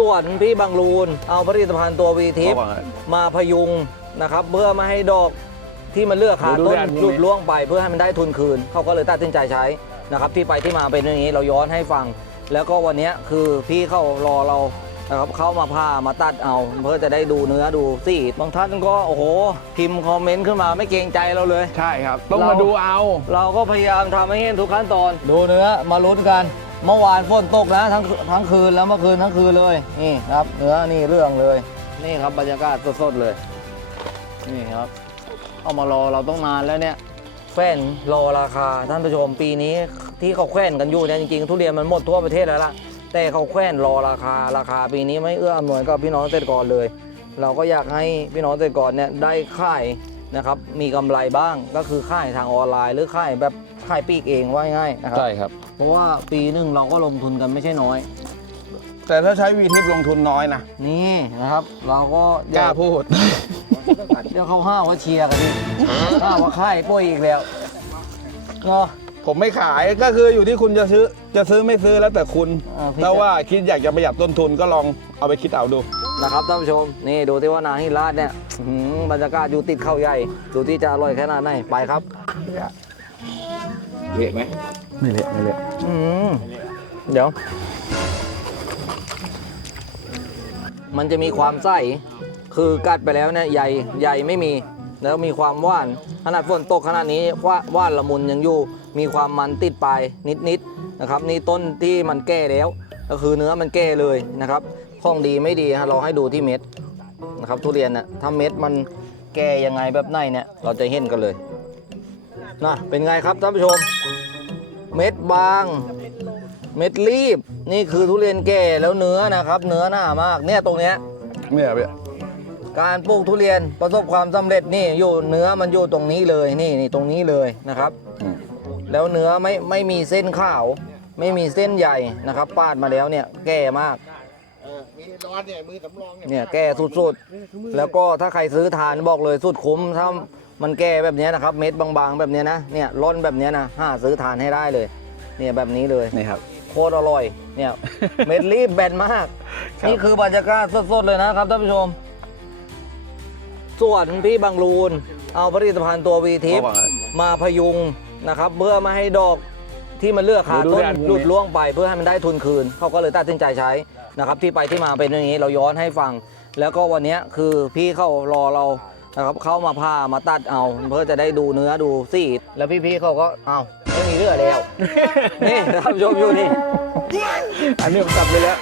ส่วนพี่บางรูนเอาผลิตภัณฑ์ตัววีทิปเอาก่อนมาพยุงนะครับเพื่อไม่ให้ดอกที่มันเลือกขาดูต้นด้านนี้หลุดล่วงไปเพื่อให้มันได้ทุนคืน เขาก็เลยตัดสินใจใช้นะครับที่ไปที่มาเป็นอย่างนี้เราย้อนให้ฟัง แล้วก็วันเนี้ยคือพี่เข้ารอเรานะครับเข้ามาผ่ามาตัดเอา เพื่อจะได้ดูเนื้อดูสีบางท่านก็โอ้โหพิมพ์คอมเมนต์ขึ้นมาไม่เกรงใจเราเลย ใช่ครับ ต้องเรามาดูเอา เราก็พยายามทำให้เห็นทุกขั้นตอน ดูเนื้อมาลุ้นกัน เมื่อวานฝนตกนะทั้งทั้งคืนแล้วเมื่อคืนทั้งคืนเลยนี่ครับเนื้อนี่เรื่องเลย นี่ครับบรรยากาศสดๆเลย นี่ครับ เอามารอเราต้องนานแล้วเนี่ยแฟนรอราคาท่านผู้ชมปีนี้ที่เขาแขวนกันอยู่เนี่ยจริงๆทุเรียนมันหมดทั่วประเทศแล้วล่ะแต่เขาแขวนรอราคาราคาปีนี้ไม่เอื้ออำนวยกับพี่น้องเกษตรกรเลย เราก็อยากให้พี่น้องเกษตรกรเนี่ยได้ค่ายนะครับมีกำไรบ้างก็คือค่ายทางออนไลน์หรือค่ายแบบ ค่ายปีกเองว่าง่ายๆนะครับใช่ครับ เพราะว่าปีหนึ่งเราก็ลงทุนกันไม่ใช่น้อย แต่ถ้าใช้วีทิปลงทุนน้อยนะนี่นะครับ เราก็กล้าพูด เดี๋ยวเขาห้าว่าเชียร์กันดิห้าว่าค่ายป่วยอีกแล้วเนาะผมไม่ขายก็คืออยู่ที่คุณจะซื้อจะซื้อไม่ซื้อแล้วแต่คุณอ่าพี่ถ้าว่าคิดอยากจะประหยัดต้นทุนก็ลองเอาไปคิดเอาดู นะครับท่านผู้ชม นี่ดูที่ว่านาฮิราชเนี่ยอื้อหือบรรยากาศอยู่ติดเขาใหญ่ ดูที่จะอร่อยแค่ไหนไปครับ เละไหมไม่เละไม่เละอืมเดี๋ยว มันจะมีความไส้คือกัดไปแล้วเนี่ยใหญ่ใหญ่ไม่มี แล้วมีความหว่าน ขนาดฝนตกขนาดนี้ว่าหว่านละมุนยังอยู่ มีความมันติดปลายนิดๆนะครับ นี่ต้นที่มันแก่แล้ว ก็คือเนื้อมันแก่เลยนะครับข้องดีไม่ดีฮะเราให้ดูที่เม็ดนะครับทุเรียนน่ะถ้าเม็ดมันแก่ยังไงแบบไหนเนี่ยเราจะเห็นกันเลย นะเป็นไงครับท่านผู้ชม เม็ดบาง เม็ดรีบ นี่คือทุเรียนแก่แล้วเนื้อนะครับ เนื้อหนามากเนี่ยตรงเนี้ยเนี่ยพี่การปลูกทุเรียนประสบความสำเร็จนี่อยู่เนื้อมันอยู่ตรงนี้เลยนี่นี่ตรงนี้เลยนะครับอืมแล้วเนื้อไม่ไม่มีเส้นขาว ไม่มีเส้นใหญ่นะครับ ปาดมาแล้วเนี่ยแก่มากมีร้อนเนี่ยมือสำรองเนี่ยเนี่ยแก่สุดๆ แล้วก็ถ้าใครซื้อทานบอกเลยสุดคุ้มถ้า มันแก่แบบเนี้ยนะครับ เม็ดบางๆ แบบเนี้ยนะ เนี่ยร่อนแบบเนี้ยนะห้าซื้อทานให้ได้เลย เนี่ยแบบนี้เลยนี่ครับ โคตรอร่อย เนี่ย เม็ดรีบแบนมาก ครับ นี่คือบรรยากาศสดๆเลยนะครับท่านผู้ชม ส่วนพี่บางรูน เอาผลิตภัณฑ์ตัววีทิปเอาก่อนมาพยุงนะครับเพื่อไม่ให้ดอกที่มันเลือกขาดูต้นด้านนี้หลุดล่วงไปเพื่อให้มันได้ทุนคืน เขาก็เลยตัดสินใจใช้นะครับที่ไปที่มาเป็นอย่างนี้เราย้อนให้ฟัง แล้วก็วันเนี้ยคือพี่เขารอเรา นะครับเข้ามาผ่ามาตัดเอาเพื่อจะได้ดูเนื้อดูสีแล้วพี่ๆเขาก็เอาไม่มีเลือดแล้ว นี่ท่านผู้ชมอยู่นี่ อันนี้ผมตัดไปแล้ว